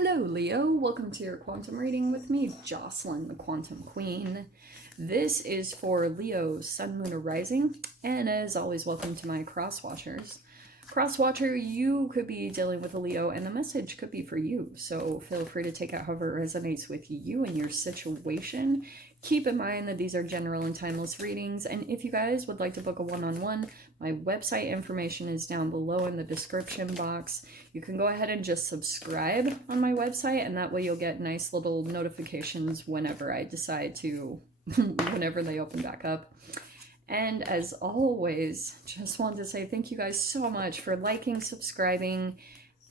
Hello, Leo. Welcome to your quantum reading with me, Jocelyn, the Quantum Queen. This is for Leo, Sun, Moon, or Rising, and as always, welcome to my cross watchers. Cross watcher, you could be dealing with a Leo, and the message could be for you, so feel free to take out however resonates with you and your situation. Keep in mind that these are general and timeless readings, and if you guys would like to book a one-on-one, my website information is down below in the description box. You can go ahead and just subscribe on my website, and that way you'll get nice little notifications whenever I decide to, whenever they open back up. And as always, just wanted to say thank you guys so much for liking, subscribing,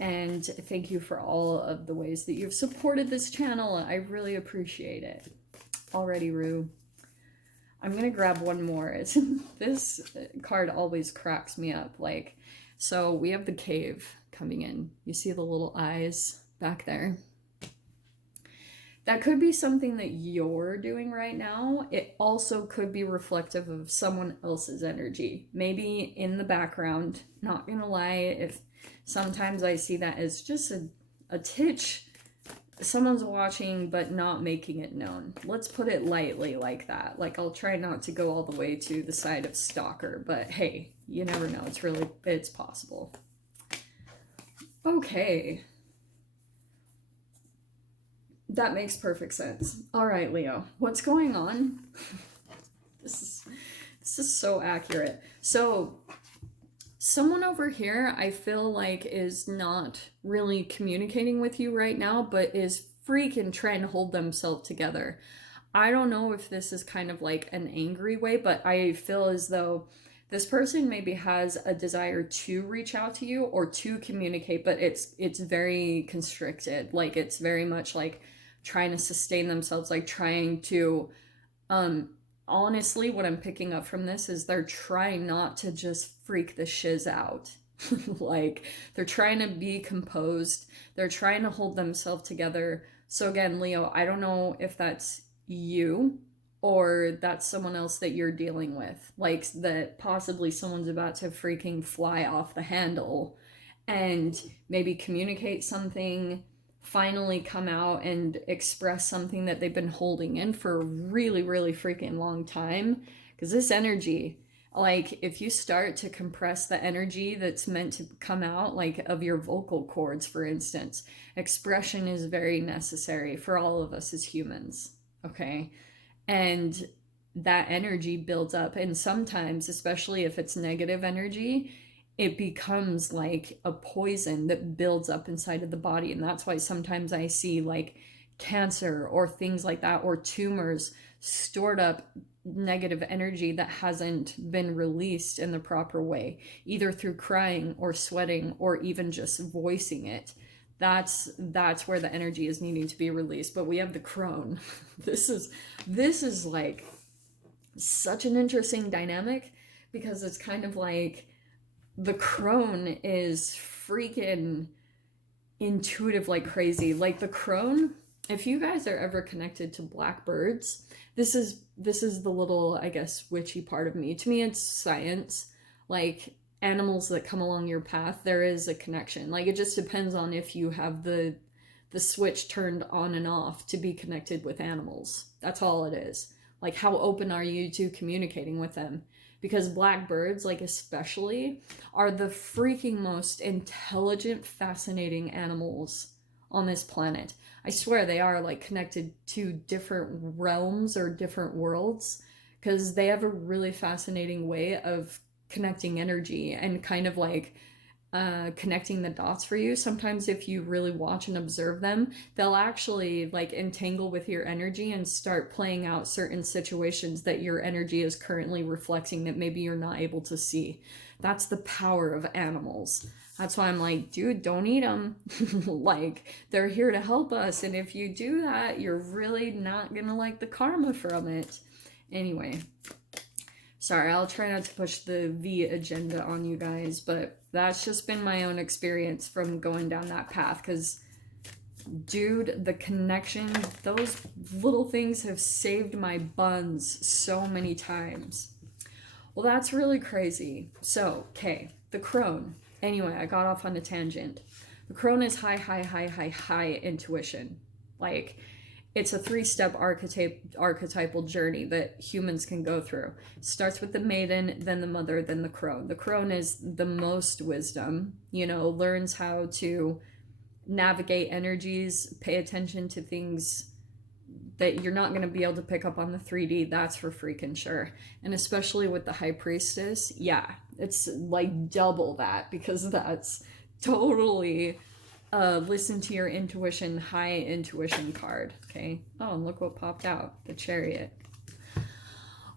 and thank you for all of the ways that you've supported this channel. I really appreciate it. Already, Rue. I'm gonna grab one more. This card always cracks me up. So we have the cave coming in. You see the little eyes back there? That could be something that you're doing right now. It also could be reflective of someone else's energy. Maybe in the background. Not gonna lie, if sometimes I see that as just a titch. Someone's watching but not making it known. Let's put it lightly like that. I'll try not to go all the way to the side of stalker, but hey, you never know. It's possible. Okay. That makes perfect sense. All right, Leo, what's going on? This is so accurate. So someone over here, I feel like, is not really communicating with you right now, but is freaking trying to hold themselves together. I don't know if this is kind of like an angry way, but I feel as though this person maybe has a desire to reach out to you or to communicate, but it's very constricted. It's very much like trying to sustain themselves, trying to, honestly, what I'm picking up from this is they're trying not to just freak the shiz out. They're trying to be composed. They're trying to hold themselves together. So again, Leo, I don't know if that's you or that's someone else that you're dealing with. That possibly someone's about to freaking fly off the handle and maybe communicate something, finally come out and express something that they've been holding in for a really, really freaking long time. Because this energy, if you start to compress the energy that's meant to come out, of your vocal cords, for instance, expression is very necessary for all of us as humans, okay? And that energy builds up, and sometimes, especially if it's negative energy, it becomes like a poison that builds up inside of the body. And that's why sometimes I see cancer or things like that, or tumors, stored up negative energy that hasn't been released in the proper way, either through crying or sweating or even just voicing it. That's where the energy is needing to be released. But we have the crone. This is such an interesting dynamic, because it's kind of like the crone is freaking intuitive like crazy. The crone, if you guys are ever connected to blackbirds, this is the little, I guess, witchy part of me. To me, it's science. Animals that come along your path, there is a connection. It just depends on if you have the switch turned on and off to be connected with animals. That's all it is. How open are you to communicating with them? Because blackbirds, especially, are the freaking most intelligent, fascinating animals on this planet. I swear they are connected to different realms or different worlds, because they have a really fascinating way of connecting energy and kind of connecting the dots for you. Sometimes if you really watch and observe them, they'll actually entangle with your energy and start playing out certain situations that your energy is currently reflecting that maybe you're not able to see. That's the power of animals. That's why I'm like, dude, don't eat them. They're here to help us, and if you do that, you're really not gonna like the karma from it. Anyway, sorry, I'll try not to push the V agenda on you guys, but that's just been my own experience from going down that path. Because, dude, the connection, those little things have saved my buns so many times. Well, that's really crazy. So, okay, the crone. Anyway, I got off on a tangent. The crone is high intuition. Like, it's a 3-step archetypal journey that humans can go through. It starts with the maiden, then the mother, then the crone. The crone is the most wisdom, learns how to navigate energies, pay attention to things that you're not going to be able to pick up on the 3D, that's for freaking sure. And especially with the high priestess, yeah, it's like double that, because that's totally listen to your intuition, high intuition card. Okay. Oh, and look what popped out, the chariot.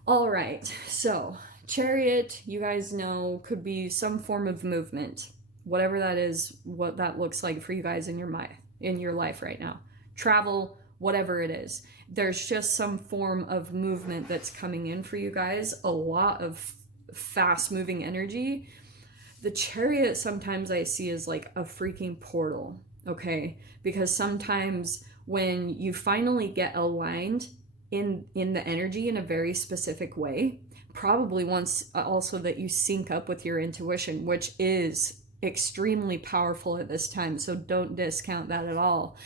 All right, so chariot, you guys know, could be some form of movement, whatever that is, what that looks like for you guys in your life right now. Travel, whatever it is. There's just some form of movement that's coming in for you guys, a lot of fast moving energy. The chariot sometimes I see as like a freaking portal, okay? Because sometimes when you finally get aligned in the energy in a very specific way, probably once also that you sync up with your intuition, which is extremely powerful at this time, so don't discount that at all.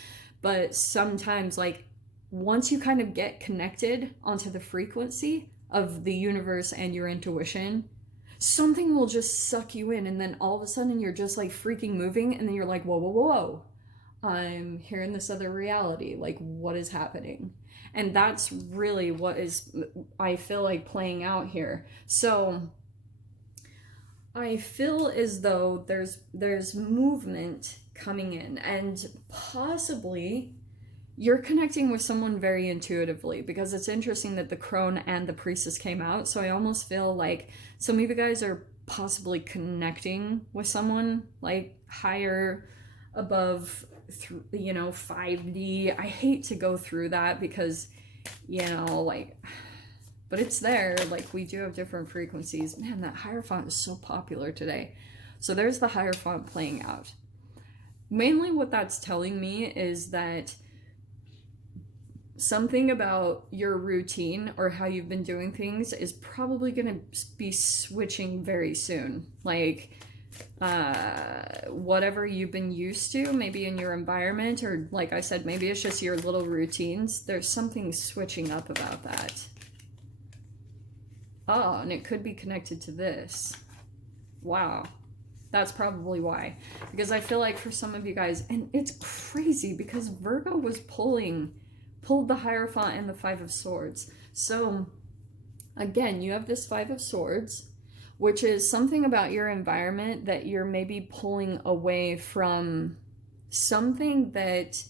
But sometimes, like, once you kind of get connected onto the frequency of the universe and your intuition, something will just suck you in, and then all of a sudden you're just like freaking moving, and then you're like, whoa, I'm here in this other reality. Like, what is happening? And that's really what is, I feel like, playing out here. So I feel as though there's movement coming in, and possibly you're connecting with someone very intuitively, because it's interesting that the crone and the priestess came out. So I almost feel like some of you guys are possibly connecting with someone like higher, above, 5D. I hate to go through that because, like, but it's there. Like, we do have different frequencies. Man, that Hierophant is so popular today. So there's the Hierophant playing out. Mainly what that's telling me is that something about your routine or how you've been doing things is probably going to be switching very soon. Like, whatever you've been used to, maybe in your environment, or like I said, maybe it's just your little routines. There's something switching up about that. Oh, and it could be connected to this. Wow. That's probably why. Because I feel like for some of you guys, and it's crazy because Virgo was pulled the Hierophant and the Five of Swords. So again, you have this Five of Swords, which is something about your environment that you're maybe pulling away from something that,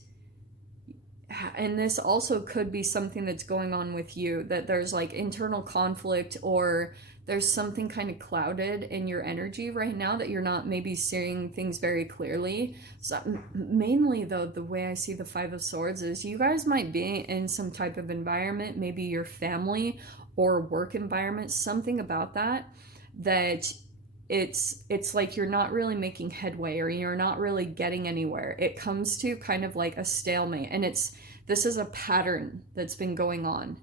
and this also could be something that's going on with you, that there's like internal conflict, or there's something kind of clouded in your energy right now that you're not maybe seeing things very clearly. So mainly though, the way I see the Five of Swords is you guys might be in some type of environment, maybe your family or work environment, something about that it's like you're not really making headway, or you're not really getting anywhere. It comes to kind of like a stalemate, and this is a pattern that's been going on.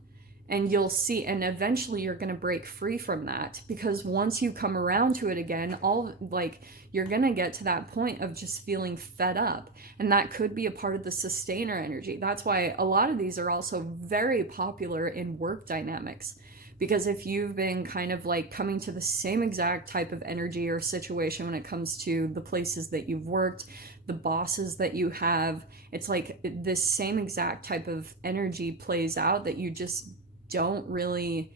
And you'll see, and eventually you're going to break free from that, because once you come around to it again, you're going to get to that point of just feeling fed up. And that could be a part of the sustainer energy. That's why a lot of these are also very popular in work dynamics. Because if you've been kind of like coming to the same exact type of energy or situation when it comes to the places that you've worked, the bosses that you have, it's like this same exact type of energy plays out that you just don't really,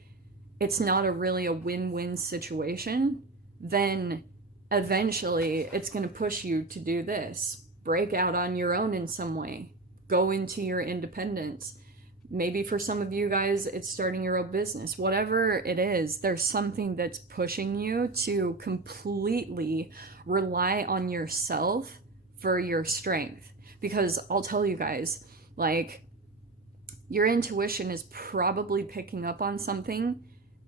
it's not really a win-win situation, then eventually it's going to push you to do this. Break out on your own in some way. Go into your independence. Maybe for some of you guys, it's starting your own business. Whatever it is, there's something that's pushing you to completely rely on yourself for your strength. Because I'll tell you guys, like, your intuition is probably picking up on something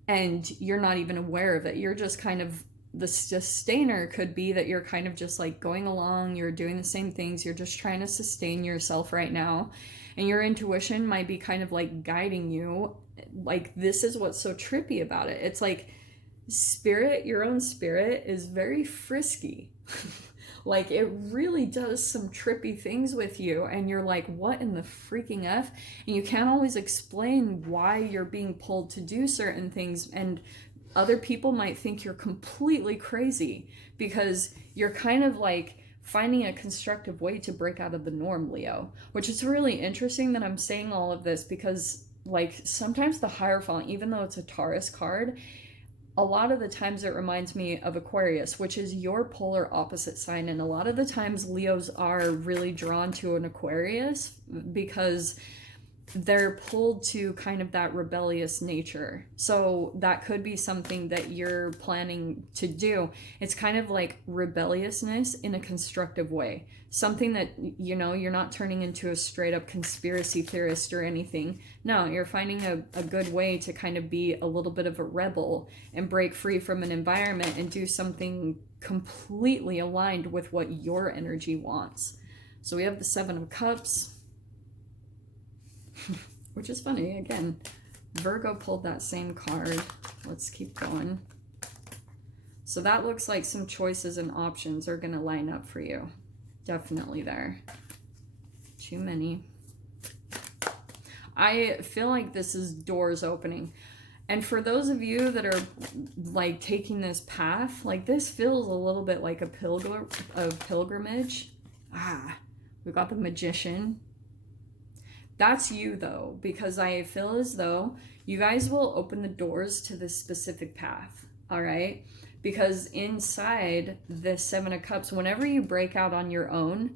and you're not even aware of it. You're just kind of, the sustainer could be that you're kind of just like going along, you're doing the same things, you're just trying to sustain yourself right now. And your intuition might be kind of like guiding you. Like, this is what's so trippy about it. It's like spirit, your own spirit is very frisky. Like, it really does some trippy things with you, and you're like, what in the freaking F? And you can't always explain why you're being pulled to do certain things, and other people might think you're completely crazy because you're kind of like finding a constructive way to break out of the norm, Leo, which is really interesting that I'm saying all of this because, like, sometimes the Hierophant, even though it's a Taurus card, a lot of the times it reminds me of Aquarius, which is your polar opposite sign. And a lot of the times Leos are really drawn to an Aquarius because they're pulled to kind of that rebellious nature. So that could be something that you're planning to do. It's kind of like rebelliousness in a constructive way. Something that, you know, you're not turning into a straight up conspiracy theorist or anything. No, you're finding a good way to kind of be a little bit of a rebel and break free from an environment and do something completely aligned with what your energy wants. So we have the Seven of Cups, which is funny. Again, Virgo pulled that same card. Let's keep going. So that looks like some choices and options are going to line up for you. Definitely there. Too many. I feel like this is doors opening. And for those of you that are like taking this path, like this feels a little bit like a pilgrimage. We got the Magician. That's you though, because I feel as though you guys will open the doors to this specific path, all right? Because inside the Seven of Cups, whenever you break out on your own,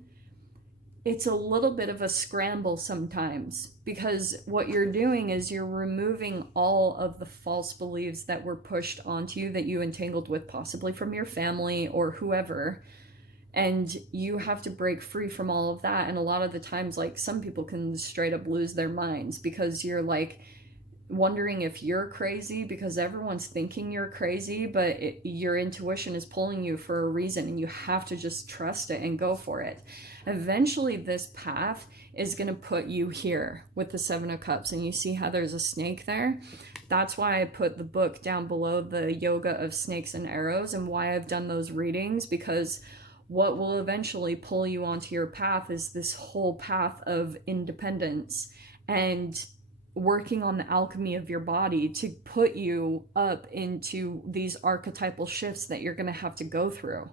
it's a little bit of a scramble sometimes, because what you're doing is you're removing all of the false beliefs that were pushed onto you that you entangled with, possibly from your family or whoever. And you have to break free from all of that. And a lot of the times, like, some people can straight up lose their minds because you're like wondering if you're crazy because everyone's thinking you're crazy, but your intuition is pulling you for a reason, and you have to just trust it and go for it. Eventually this path is going to put you here with the Seven of Cups, and you see how there's a snake there. That's why I put the book down below, the Yoga of Snakes and Arrows, and why I've done those readings, because what will eventually pull you onto your path is this whole path of independence and working on the alchemy of your body to put you up into these archetypal shifts that you're going to have to go through.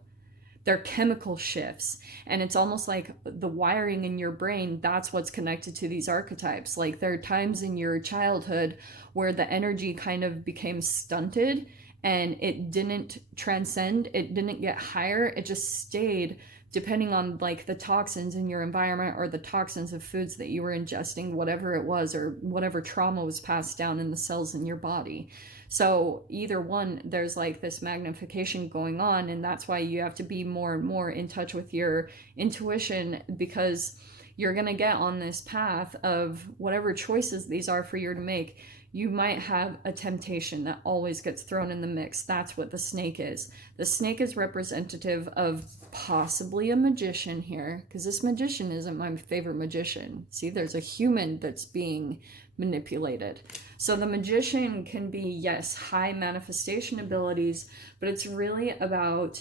They're chemical shifts, and it's almost like the wiring in your brain, that's what's connected to these archetypes. Like, there are times in your childhood where the energy kind of became stunted and it didn't transcend, it didn't get higher, it just stayed, depending on like the toxins in your environment or the toxins of foods that you were ingesting, whatever it was, or whatever trauma was passed down in the cells in your body. So either one, there's like this magnification going on, and that's why you have to be more and more in touch with your intuition, because you're going to get on this path of whatever choices these are for you to make. You might have a temptation that always gets thrown in the mix. That's what the snake is. The snake is representative of possibly a magician here, because this magician isn't my favorite magician. See, there's a human that's being manipulated. So the magician can be, yes, high manifestation abilities, but it's really about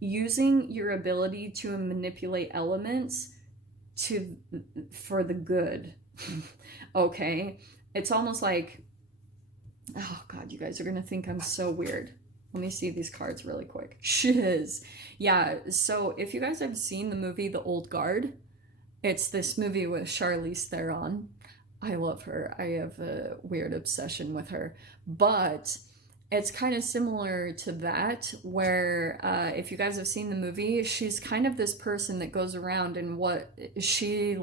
using your ability to manipulate elements for the good. Okay? It's almost like, oh God, you guys are going to think I'm so weird. Let me see these cards really quick. Shiz. Yeah, so if you guys have seen the movie The Old Guard, it's this movie with Charlize Theron. I love her. I have a weird obsession with her. But it's kind of similar to that, where if you guys have seen the movie, she's kind of this person that goes around, and what she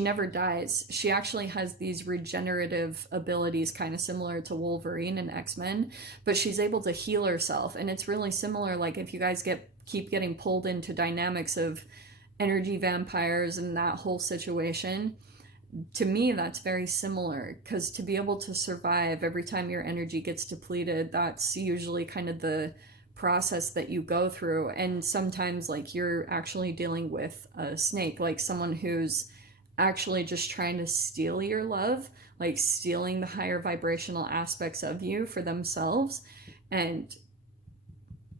never dies. She actually has these regenerative abilities, kind of similar to Wolverine and X-Men, but she's able to heal herself. And it's really similar, like if you guys keep getting pulled into dynamics of energy vampires and that whole situation, to me that's very similar, because to be able to survive every time your energy gets depleted, that's usually kind of the process that you go through. And sometimes like you're actually dealing with a snake, like someone who's actually just trying to steal your love, like stealing the higher vibrational aspects of you for themselves. And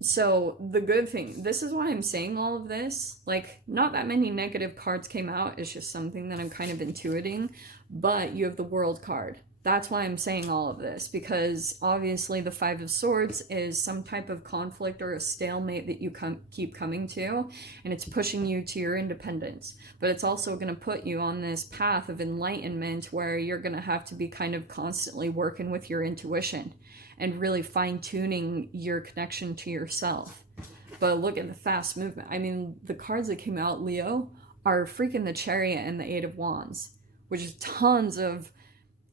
So the good thing, this is why I'm saying all of this, like not that many negative cards came out. It's just something that I'm kind of intuiting, but you have the World card. That's why I'm saying all of this, because obviously the Five of Swords is some type of conflict or a stalemate that you keep coming to, and it's pushing you to your independence. But it's also going to put you on this path of enlightenment where you're going to have to be kind of constantly working with your intuition and really fine-tuning your connection to yourself. But look at the fast movement. I mean, the cards that came out, Leo, are freaking the Chariot and the Eight of Wands, which is tons of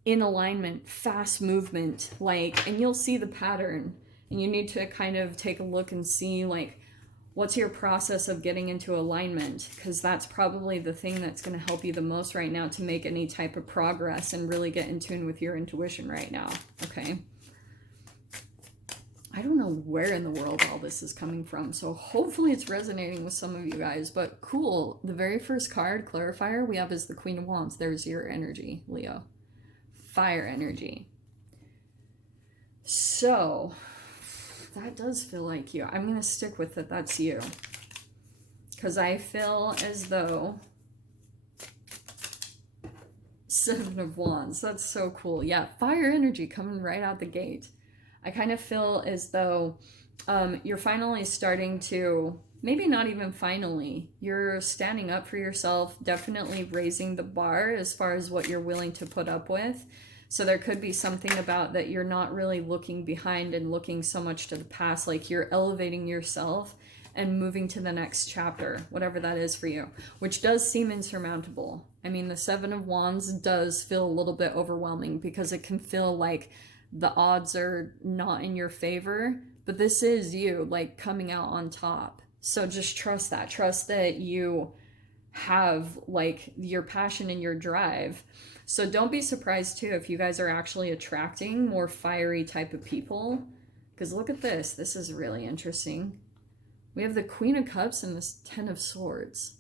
in alignment, fast movement, like, and you'll see the pattern, and you need to kind of take a look and see, like, what's your process of getting into alignment, because that's probably the thing that's going to help you the most right now to make any type of progress and really get in tune with your intuition right now, okay? I don't know where in the world all this is coming from, so hopefully it's resonating with some of you guys, but cool. The very first card, clarifier, we have is the Queen of Wands. There's your energy, Leo. Fire energy. So, that does feel like you. I'm going to stick with it. That's you. Because I feel as though... Seven of Wands. That's so cool. Yeah, fire energy coming right out the gate. I kind of feel as though you're finally starting to, maybe not even finally, you're standing up for yourself, definitely raising the bar as far as what you're willing to put up with. So there could be something about that you're not really looking behind and looking so much to the past, like you're elevating yourself and moving to the next chapter, whatever that is for you, which does seem insurmountable. I mean, the Seven of Wands does feel a little bit overwhelming because it can feel like the odds are not in your favor, but this is you, like, coming out on top. So just trust that. Trust that you have, like, your passion and your drive. So don't be surprised, too, if you guys are actually attracting more fiery type of people. Because look at this. This is really interesting. We have the Queen of Cups and this Ten of Swords.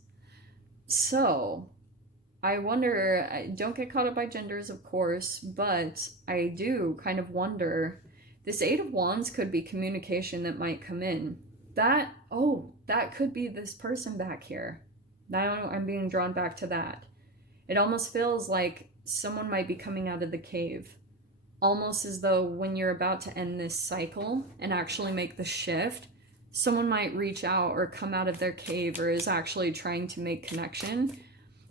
So... I wonder, don't get caught up by genders, of course, but I do kind of wonder, this Eight of Wands could be communication that might come in. That could be this person back here. Now I'm being drawn back to that. It almost feels like someone might be coming out of the cave. Almost as though when you're about to end this cycle and actually make the shift, someone might reach out or come out of their cave or is actually trying to make connection.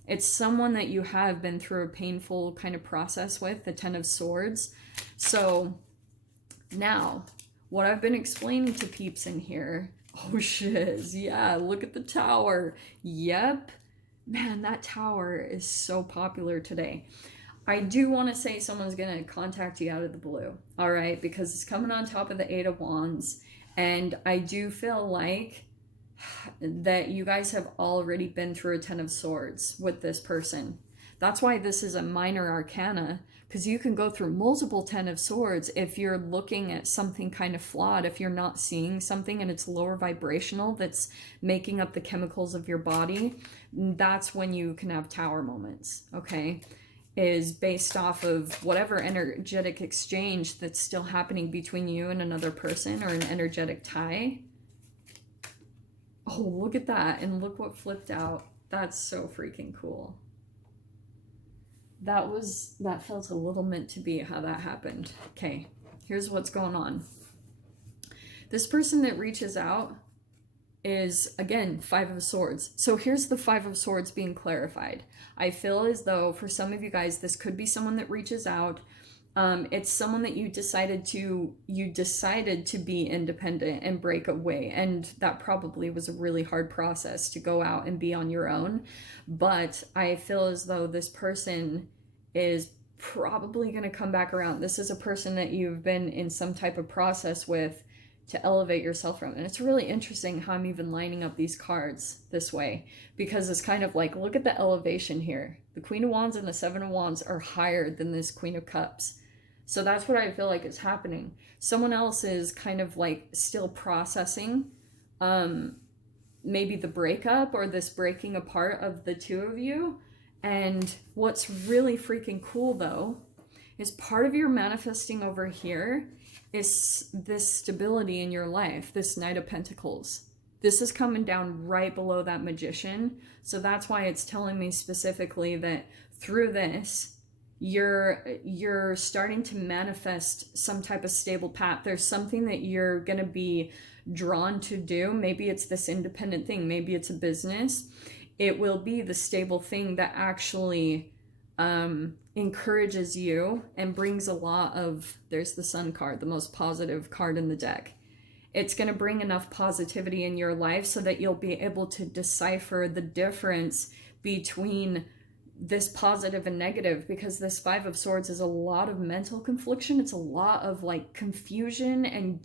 It's someone that you have been through a painful kind of process with, the Ten of Swords. So now, what I've been explaining to peeps in here, oh shiz, yeah, look at the tower. Yep, man, that tower is so popular today. I do want to say someone's going to contact you out of the blue, all right, because it's coming on top of the Eight of Wands, and I do feel like that you guys have already been through a Ten of Swords with this person. That's why this is a minor arcana, because you can go through multiple Ten of Swords if you're looking at something kind of flawed, if you're not seeing something and it's lower vibrational that's making up the chemicals of your body. That's when you can have tower moments, okay? Is based off of whatever energetic exchange that's still happening between you and another person, or an energetic tie. Oh, look at that. And look what flipped out. That's so freaking cool. That felt a little meant to be how that happened. Okay, here's what's going on. This person that reaches out is, again, Five of Swords. So here's the Five of Swords being clarified. I feel as though for some of you guys, this could be someone that reaches out. It's someone that you decided to be independent and break away, and that probably was a really hard process to go out and be on your own. But I feel as though this person is probably going to come back around. This is a person that you've been in some type of process with to elevate yourself from. And it's really interesting how I'm even lining up these cards this way, because it's kind of like, look at the elevation here. The Queen of Wands and the Seven of Wands are higher than this Queen of Cups. So that's what I feel like is happening. Someone else is kind of like still processing maybe the breakup or this breaking apart of the two of you. And what's really freaking cool though is part of your manifesting over here is this stability in your life, this Knight of Pentacles. This is coming down right below that Magician. So that's why it's telling me specifically that through this, you're starting to manifest some type of stable path. There's something that you're going to be drawn to do. Maybe it's this independent thing. Maybe it's a business. It will be the stable thing that actually encourages you and brings a lot of, there's the Sun card, the most positive card in the deck. It's going to bring enough positivity in your life so that you'll be able to decipher the difference between this positive and negative, because this Five of Swords is a lot of mental confliction. It's a lot of like confusion and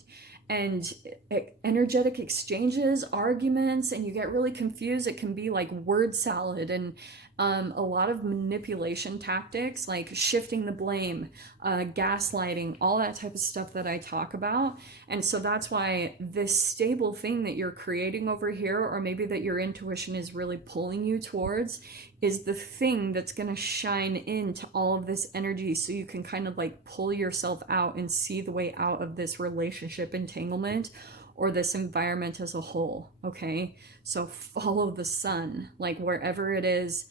energetic exchanges, arguments, and you get really confused. It can be like word salad and a lot of manipulation tactics, like shifting the blame, gaslighting, all that type of stuff that I talk about. And so that's why this stable thing that you're creating over here, or maybe that your intuition is really pulling you towards, is the thing that's going to shine into all of this energy, so you can kind of like pull yourself out and see the way out of this relationship entanglement or this environment as a whole. Okay, so follow the sun, like wherever it is,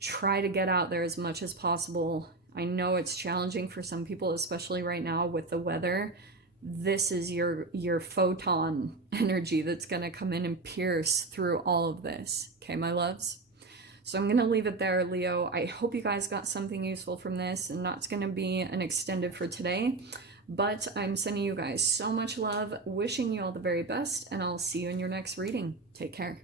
try to get out there as much as possible. I know it's challenging for some people, especially right now with the weather. This is your photon energy that's going to come in and pierce through all of this. Okay, my loves? So I'm going to leave it there, Leo. I hope you guys got something useful from this, and that's going to be an extended for today. But I'm sending you guys so much love, wishing you all the very best, and I'll see you in your next reading. Take care.